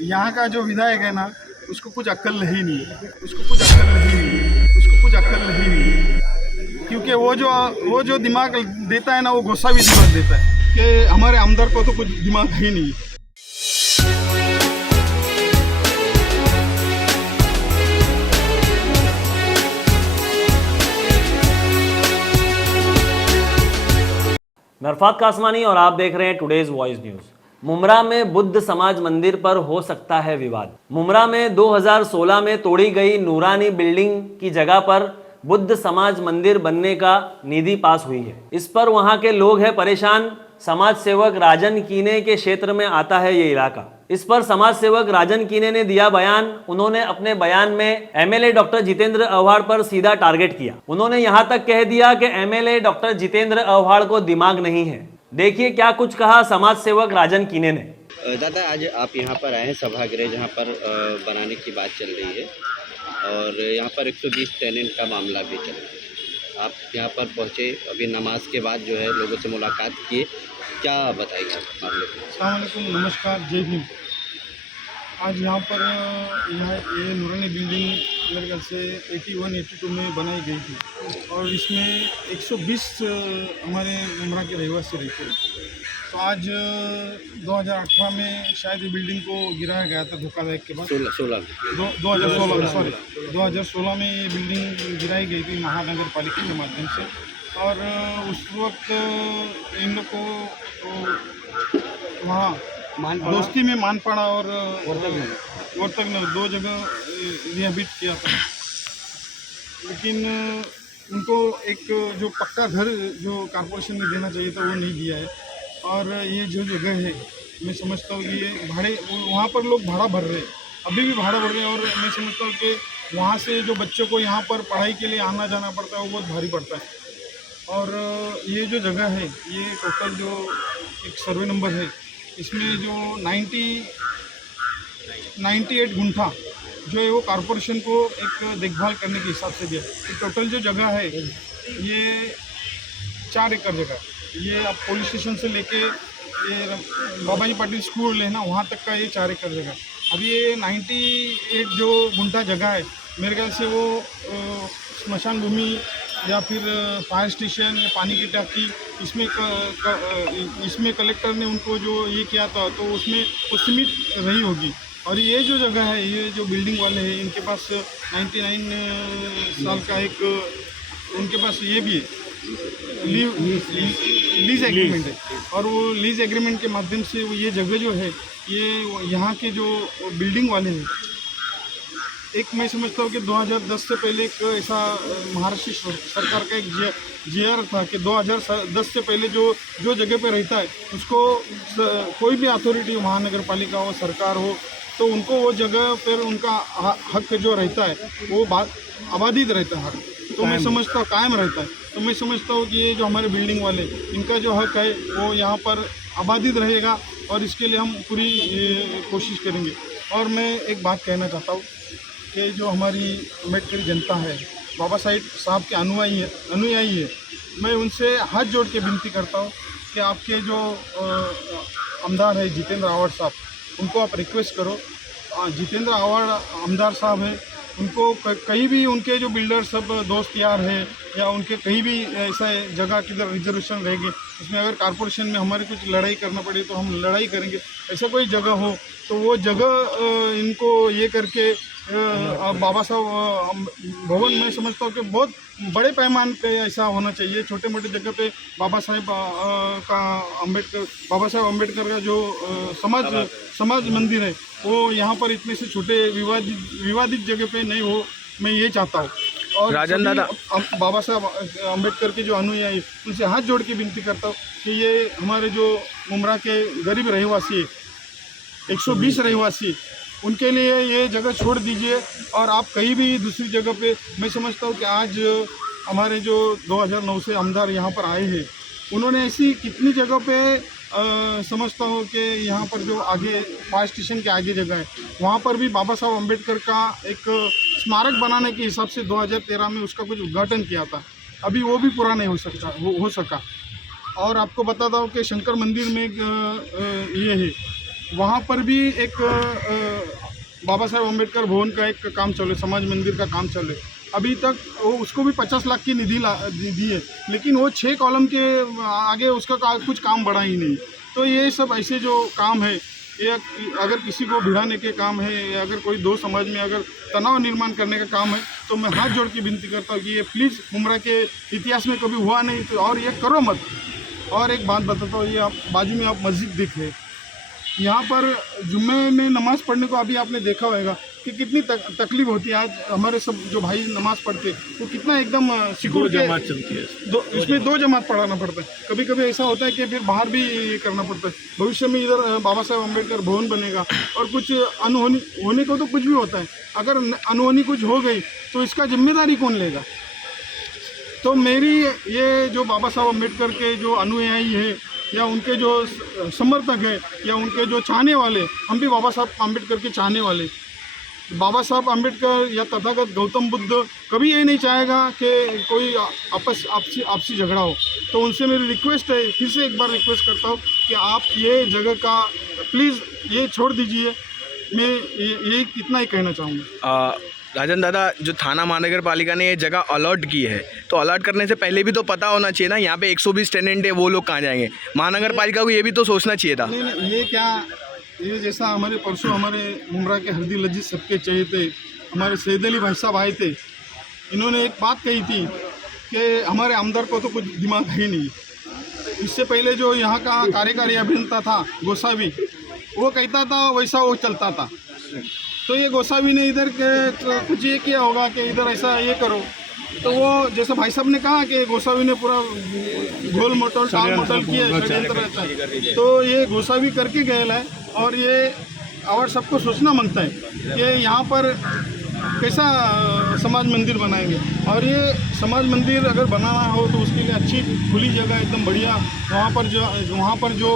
यहाँ का जो विधायक है ना, उसको कुछ अक्ल ही नहीं है, उसको कुछ अक्ल नहीं है, उसको कुछ अक्ल ही नहीं है। क्योंकि वो जो दिमाग देता है ना, वो गुस्सा भी दिमाग देता है कि हमारे आमदार को तो कुछ दिमाग ही नहीं है। मैं अरफात कासमानी और आप देख रहे हैं टुडेज वॉइस न्यूज। मुमरा में बुद्ध समाज मंदिर पर हो सकता है विवाद। मुमरा में 2016 में तोड़ी गई नूरानी बिल्डिंग की जगह पर बुद्ध समाज मंदिर बनने का निधि पास हुई है। इस पर वहां के लोग हैं परेशान। समाज सेवक राजन कीने के क्षेत्र में आता है ये इलाका। इस पर समाज सेवक राजन कीने ने दिया बयान। उन्होंने अपने बयान में एमएलए डॉक्टर जितेंद्र अव्हाड़ पर सीधा टारगेट किया। उन्होंने यहां तक कह दिया कि एमएलए डॉक्टर जितेंद्र अव्हाड़ को दिमाग नहीं है। देखिए क्या कुछ कहा समाज सेवक राजन कीने ने। दादा, आज आप यहाँ पर आए हैं सभागृह जहाँ पर बनाने की बात चल रही है और यहाँ पर 120 टेनेंट का मामला भी चल रहा है। आप यहाँ पर पहुँचे, अभी नमाज के बाद जो है लोगों से मुलाकात किए, क्या बताइएगा मामले को? अस्सलाम वालेकुम, नमस्कार, जय भीम। आज यहाँ पर ये नूरानी बिल्डिंग मेरे ख्याल से 81-82 में बनाई गई थी और इसमें 120 हमारे मुमरा के रहवासी रहते हैं। तो आज 2018 में शायद ये बिल्डिंग को गिराया गया था धोखाधड़ी के बाद। 2016 में ये बिल्डिंग गिराई गई थी महानगर पालिका के माध्यम से और उस वक्त इन लोग को वहाँ दोस्ती में मानपाड़ा और वर्तक दो जगह रिहैबिट किया था, लेकिन उनको एक जो पक्का घर जो कॉर्पोरेशन ने देना चाहिए था वो नहीं दिया है। और ये जो जगह है, मैं समझता हूँ कि ये भाड़े, वहाँ पर लोग भाड़ा भर रहे हैं, अभी भी भाड़ा भर रहे हैं और मैं समझता हूँ कि वहाँ से जो बच्चों को यहाँ पर पढ़ाई के लिए आना जाना पड़ता है वो बहुत भारी पड़ता है। और ये जो जगह है, ये टोटल जो एक सर्वे नंबर है, इसमें जो 98 गुंठा जो है वो कॉरपोरेशन को एक देखभाल करने के हिसाब से दिया। टोटल जो जगह है ये 4 एकड़ जगह है। ये आप पुलिस स्टेशन से लेके ये बाबाजी पाटिल स्कूल है ना, वहाँ तक का ये 4 एकड़ जगह। अभी ये 98 जो गुंठा जगह है, मेरे ख्याल से वो स्मशान भूमि या फिर फायर स्टेशन या पानी की टंकी, इसमें कलेक्टर ने उनको जो ये किया था तो उसमें वो सीमित रही होगी। और ये जो जगह है, ये जो बिल्डिंग वाले हैं, इनके पास 99 साल का एक उनके पास ये भी है लीज एग्रीमेंट है और वो लीज एग्रीमेंट के माध्यम से ये जगह जो है, ये यहाँ के जो बिल्डिंग वाले हैं, एक मैं समझता हूँ कि 2010 से पहले एक ऐसा महाराष्ट्र सरकार का एक जीआर था कि 2010 से पहले जो जगह पे रहता है उसको कोई भी अथॉरिटी, महानगर पालिका हो, सरकार हो, तो उनको वो जगह फिर उनका हक जो रहता है वो आबादित रहता है, तो मैं समझता हूँ कायम रहता है। तो मैं समझता हूँ कि ये जो हमारे बिल्डिंग वाले, इनका जो हक है वो यहाँ पर आबादित रहेगा और इसके लिए हम पूरी कोशिश करेंगे। और मैं एक बात कहना चाहता हूँ कि जो हमारी अम्बेडकरी जनता है, बाबा साहब के अनुयायी है, मैं उनसे हाथ जोड़ के विनती करता हूँ कि आपके जो आमदार है जितेंद्र अव्हाड़ साहब, उनको आप रिक्वेस्ट करो। जितेंद्र अव्हाड़ आमदार साहब है, उनको कहीं भी उनके जो बिल्डर सब दोस्त यार है या उनके कहीं भी ऐसा जगह किधर रिजर्वेशन रहेगी, उसमें अगर कॉरपोरेशन में हमारे कुछ लड़ाई करना पड़े तो हम लड़ाई करेंगे। ऐसा कोई जगह हो तो वो जगह इनको ये करके बाबा साहब भवन, मैं समझता हूँ कि बहुत बड़े पैमाने पे ऐसा होना चाहिए। छोटे मोटे जगह पे बाबा साहब अम्बेडकर का जो समाज मंदिर है वो यहाँ पर इतने से छोटे विवादित जगह पे नहीं हो, मैं ये चाहता हूँ। और राजन दादा, बाबा साहब अम्बेडकर के जो अनुयायी, उनसे हाथ जोड़ के विनती करता हूँ कि ये हमारे जो मुमरा के गरीब रहवासी है, 120 रहवासी, उनके लिए ये जगह छोड़ दीजिए और आप कहीं भी दूसरी जगह पे, मैं समझता हूँ कि आज हमारे जो 2009 से आमदार यहाँ पर आए हैं, उन्होंने ऐसी कितनी जगह पे समझता हूँ कि यहाँ पर जो आगे फायर स्टेशन के आगे जगह है, वहाँ पर भी बाबा साहब अम्बेडकर का एक स्मारक बनाने के हिसाब से 2013 में उसका कुछ उद्घाटन किया था, अभी वो भी पूरा नहीं हो सका। और आपको बताता हूँ कि शंकर मंदिर में ये है वहाँ पर भी एक बाबा साहेब अम्बेडकर भवन का एक काम चले, समाज मंदिर का काम चले। अभी तक वो उसको भी 50 लाख की निधि दी है, लेकिन वो 6 कॉलम के आगे उसका कुछ काम बढ़ा ही नहीं। तो ये सब ऐसे जो काम है, ये अगर किसी को भिड़ाने के काम है या अगर कोई दो समाज में अगर तनाव निर्माण करने का काम है, तो मैं हाथ जोड़ के विनती करता हूँ कि ये प्लीज़ मुमरा के इतिहास में कभी हुआ नहीं, तो और ये करो मत। और एक बात बताता हूँ, ये आप बाजू में आप मस्जिद देख रहे, यहाँ पर जुम्मे में नमाज़ पढ़ने को अभी आपने देखा होगा कि कितनी तकलीफ होती है। आज हमारे सब जो भाई नमाज़ पढ़ते वो कितना एकदम सिकुड़ के जमात चलती है, इसमें 2 जमात पढ़ाना पड़ता है। कभी कभी ऐसा होता है कि फिर बाहर भी ये करना पड़ता है। भविष्य में इधर बाबा साहेब अम्बेडकर भवन बनेगा और कुछ अनहोनी होने को तो कुछ भी होता है, अगर अनहोनी कुछ हो गई तो इसका जिम्मेदारी कौन लेगा। तो मेरी ये जो बाबा साहब अम्बेडकर के जो अनुयायी है या उनके जो समर्थक है या उनके जो चाहने वाले, हम भी बाबा साहब अम्बेडकर के चाहने वाले, बाबा साहब अम्बेडकर या तथागत गौतम बुद्ध कभी ये नहीं चाहेगा कि कोई आपसी झगड़ा हो। तो उनसे मेरी रिक्वेस्ट है, फिर से एक बार रिक्वेस्ट करता हूँ कि आप ये जगह का प्लीज़ ये छोड़ दीजिए। मैं ये इतना ही कहना चाहूँगा। राजन दादा, जो थाना महानगर पालिका ने ये जगह अलॉट की है, तो अलॉट करने से पहले भी तो पता होना चाहिए ना, यहाँ पे 120 टेनेंट है, वो लोग कहाँ जाएंगे। महानगर पालिका को ये भी तो सोचना चाहिए था। नहीं, ये क्या, ये जैसा हमारे परसों हमारे मुमरा के हरदी लजीज सबके चाहिए थे, हमारे सैयद अली भाई साहब आए थे, इन्होंने एक बात कही थी कि हमारे आमदार को तो कुछ दिमाग है ही नहीं। इससे पहले जो यहाँ का कार्यकारी अभियंता था गोसावी, वो कहता था वैसा वो चलता था। तो ये गोसावी ने इधर कुछ ये किया होगा कि इधर ऐसा ये करो, तो वो जैसे भाई साहब ने कहा कि गोसावी ने पूरा गोल मोटल टाल मोटल किया, षड्यंत्र। तो ये गोसावी करके गए है और ये और सबको सोचना मांगता है कि यहाँ पर कैसा समाज मंदिर बनाएंगे। और ये समाज मंदिर अगर बनाना हो तो उसके लिए अच्छी खुली जगह एकदम बढ़िया, वहाँ पर जो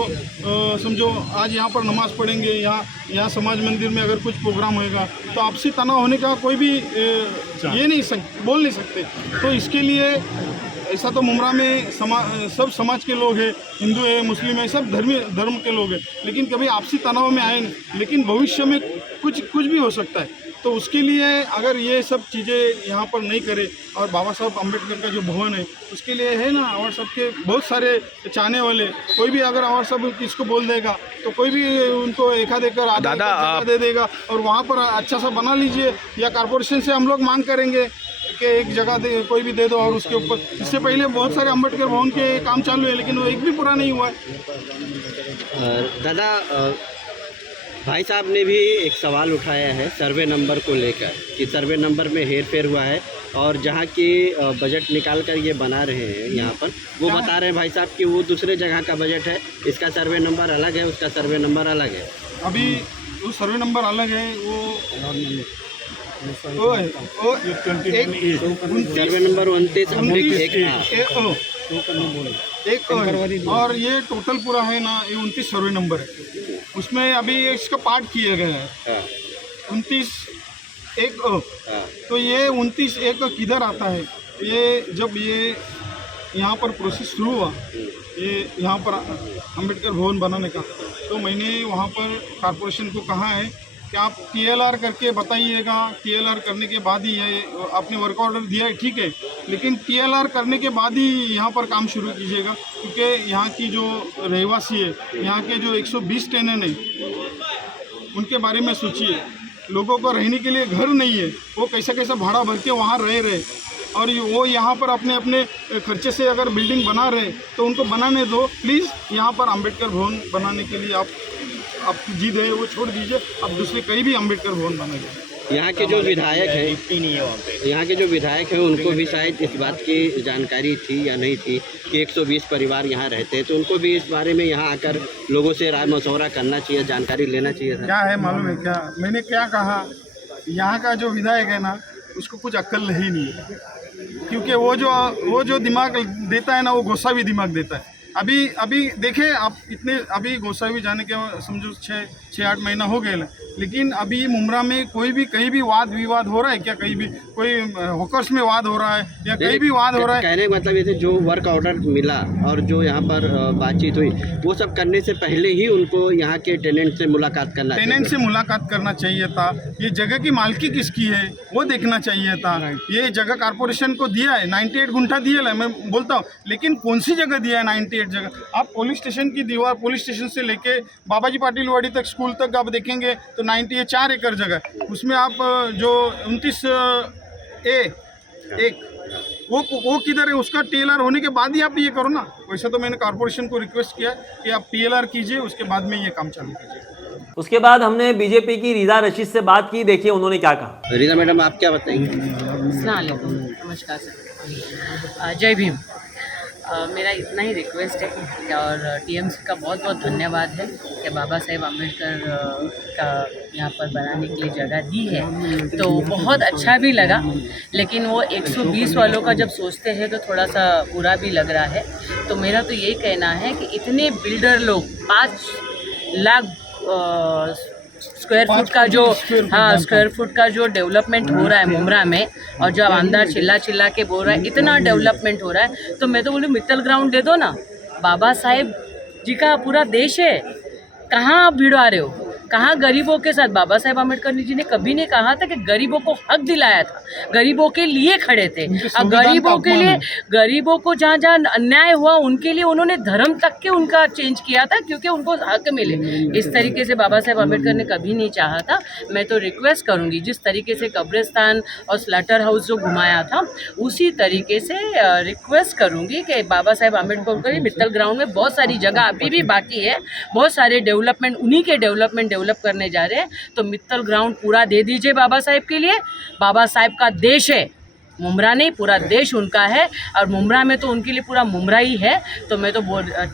समझो आज यहाँ पर नमाज़ पढ़ेंगे, यहाँ समाज मंदिर में अगर कुछ प्रोग्राम होएगा तो आपसी तनाव होने का कोई भी बोल नहीं सकते। तो इसके लिए ऐसा तो मुमरा में सब समाज के लोग हैं, हिंदू है, मुस्लिम है, सब धर्म के लोग हैं, लेकिन कभी आपसी तनाव में आए नहीं। लेकिन भविष्य में कुछ भी हो सकता है, तो उसके लिए अगर ये सब चीज़ें यहाँ पर नहीं करे और बाबा साहब अम्बेडकर का जो भवन है उसके लिए है ना, और सबके बहुत सारे चाहने वाले, कोई भी अगर और सब किसको बोल देगा तो कोई भी उनको एका देकर आधा दे देगा और वहाँ पर अच्छा सा बना लीजिए, या कॉरपोरेशन से हम लोग मांग करेंगे कि एक जगह कोई भी दे दो। और उसके ऊपर इससे पहले बहुत सारे अम्बेडकर भवन के काम चालू है, लेकिन वो एक भी पूरा नहीं हुआ है। दादा, भाई साहब ने भी एक सवाल उठाया है सर्वे नंबर को लेकर कि सर्वे नंबर में हेर फेर हुआ है, और जहाँ की बजट निकाल कर ये बना रहे हैं यहाँ पर, वो बता रहे हैं भाई साहब कि वो दूसरे जगह का बजट है, इसका सर्वे नंबर अलग है, उसका सर्वे नंबर अलग है। अभी वो सर्वे नंबर अलग है, वो सर्वे नंबर 29 और ये टोटल पूरा है ना, ये 29 सर्वे नंबर है। उसमें अभी इसका पार्ट किया गया है 29(1)। तो ये 29(1) किधर आता है, ये जब ये यहाँ पर प्रोसेस शुरू हुआ, ये यहाँ पर अम्बेडकर भवन बनाने का, तो मैंने वहाँ पर कॉरपोरेशन को कहा है कि आप TLR करके बताइएगा। TLR करने के बाद ही ये आपने वर्क ऑर्डर दिया है, ठीक है, लेकिन TLR करने के बाद ही यहाँ पर काम शुरू कीजिएगा, क्योंकि यहाँ की जो रहवासी है, यहाँ के जो 120 टेनेंट हैं, उनके बारे में सोचिए। लोगों को रहने के लिए घर नहीं है, वो कैसा भाड़ा भर के वहाँ रह रहे, और वो यहाँ पर अपने खर्चे से अगर बिल्डिंग बना रहे तो उनको बनाने दो प्लीज़। यहाँ पर अम्बेडकर भवन बनाने के लिए आपकी जिद है वो छोड़ दीजिए, आप दूसरे कहीं भी अम्बेडकर भवन बनाइए। यहाँ के जो विधायक हैं, यहाँ के जो विधायक हैं, उनको भी शायद इस बात की जानकारी थी या नहीं थी कि 120 परिवार यहाँ रहते हैं, तो उनको भी इस बारे में यहाँ आकर लोगों से राय मशवरा करना चाहिए, जानकारी लेना चाहिए था। क्या है मालूम है क्या, मैंने क्या कहा, यहाँ का जो विधायक है ना, उसको कुछ अक्ल ही नहीं है, क्योंकि वो जो दिमाग देता है ना, वो गोसावी दिमाग देता है। अभी देखें आप, इतने अभी गोसावी जाने के समझो 6-8 महीना हो गए, लेकिन अभी मुमरा में कोई भी कहीं भी वाद विवाद हो रहा है क्या? कहीं भी कोई होकर्स में वाद हो रहा है या कहीं भी वाद हो रहा है? कहने का मतलब ये थे जो वर्क ऑर्डर मिला और जो यहाँ पर बातचीत हुई वो सब करने से पहले ही उनको यहाँ के टेनेंट से मुलाकात करना टेनेंट से मुलाकात करना चाहिए था। ये जगह की मालकी किसकी है वो देखना चाहिए था। ये जगह कारपोरेशन को दिया है, 98 गुंठा दिया है, मैं बोलता हूँ, लेकिन कौन सी जगह दिया है 98 जगह? आप पुलिस स्टेशन की दीवार, पुलिस स्टेशन से लेके बाबाजी पाटिल वाड़ी तक, स्कूल तक आप देखेंगे तो 4 एकड़ जगह, उसमें आप जो 29A एक वो किधर है? उसका TLR होने के बाद ही आप ये करो ना। वैसे तो मैंने कारपोरेशन को रिक्वेस्ट किया कि आप TLR कीजिए, उसके बाद में ये काम चालू कीजिए। उसके बाद हमने बीजेपी की रीदा रशीद से बात की, देखिए उन्होंने क्या कहा। रीना मैडम आप क्या बताएंगे? अस्सलाम वालेकुम, नमस्कार सर, जय भीम। मेरा इतना ही रिक्वेस्ट है और TMC का बहुत बहुत धन्यवाद है कि बाबा साहेब आम्बेडकर का यहाँ पर बनाने के लिए जगह दी है, तो बहुत अच्छा भी लगा। लेकिन वो 120 वालों का जब सोचते हैं तो थोड़ा सा बुरा भी लग रहा है। तो मेरा तो यही कहना है कि इतने बिल्डर लोग 5 लाख स्क्वायर फुट का जो स्क्वायर फुट का जो डेवलपमेंट हो रहा है मुमरा में, और जो अंदर चिल्ला के बोल रहा है इतना डेवलपमेंट हो रहा है, तो मैं तो बोलूँ मित्तल ग्राउंड दे दो ना। बाबा साहेब जी का पूरा देश है, कहाँ आप भिड़वा रहे हो? कहाँ गरीबों के साथ? बाबा साहेब आम्बेडकर जी ने कभी नहीं कहा था कि गरीबों को हक दिलाया था, गरीबों के लिए खड़े थे। और गरीबों के लिए, गरीबों को जहाँ जहाँ अन्याय हुआ उनके लिए उन्होंने धर्म तक के उनका चेंज किया था, क्योंकि उनको हक मिले। इस तरीके से बाबा साहेब आम्बेडकर ने कभी नहीं चाहा था। मैं तो रिक्वेस्ट करूँगी, जिस तरीके से कब्रिस्तान और स्लॉटर हाउस जो घुमाया था, उसी तरीके से रिक्वेस्ट करूँगी कि बाबा साहेब आम्बेडकर को मित्तल ग्राउंड में बहुत सारी जगह अभी भी बाकी है, बहुत सारे डेवलपमेंट उन्हीं के डेवलप करने जा रहे हैं, तो मित्तल ग्राउंड पूरा दे दीजिए बाबा साहेब के लिए। बाबा साहेब का देश है, मुमरा नहीं, पूरा देश उनका है, और मुमरा में तो उनके लिए पूरा मुमरा ही है। तो मैं तो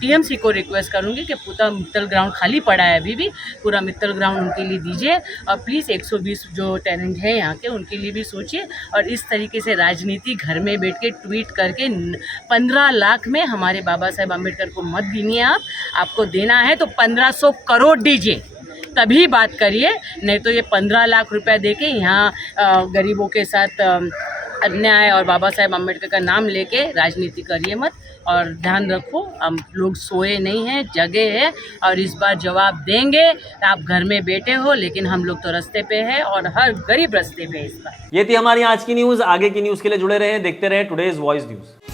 TMC को रिक्वेस्ट करूंगी कि पूरा मित्तल ग्राउंड खाली पड़ा है अभी भी, पूरा मित्तल ग्राउंड उनके लिए दीजिए। और प्लीज़ 120 जो टेनेंट हैं यहाँ के, उनके लिए भी सोचिए। और इस तरीके से राजनीति घर में बैठ के ट्वीट करके 15 लाख में हमारे बाबा साहेब आम्बेडकर को मत दीजिए। आपको देना है तो 1500 करोड़ दीजिए, तभी बात करिए, नहीं तो ये 15 लाख रुपया देके यहाँ गरीबों के साथ अन्याय और बाबा साहेब आम्बेडकर का नाम लेके राजनीति करिए मत। और ध्यान रखो, हम लोग सोए नहीं हैं, जगे हैं, और इस बार जवाब देंगे। आप घर में बैठे हो, लेकिन हम लोग तो रास्ते पे हैं, और हर गरीब रास्ते पे है इस बार। ये थी हमारी आज की न्यूज़। आगे की न्यूज़ के लिए जुड़े रहें, देखते रहें टुडेज वॉइस न्यूज़।